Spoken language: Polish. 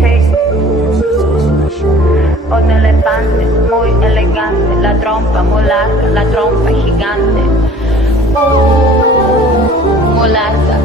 Hey, ho un elefante muy elegante, la trompa muy larga, la trompa gigante. Muy larga.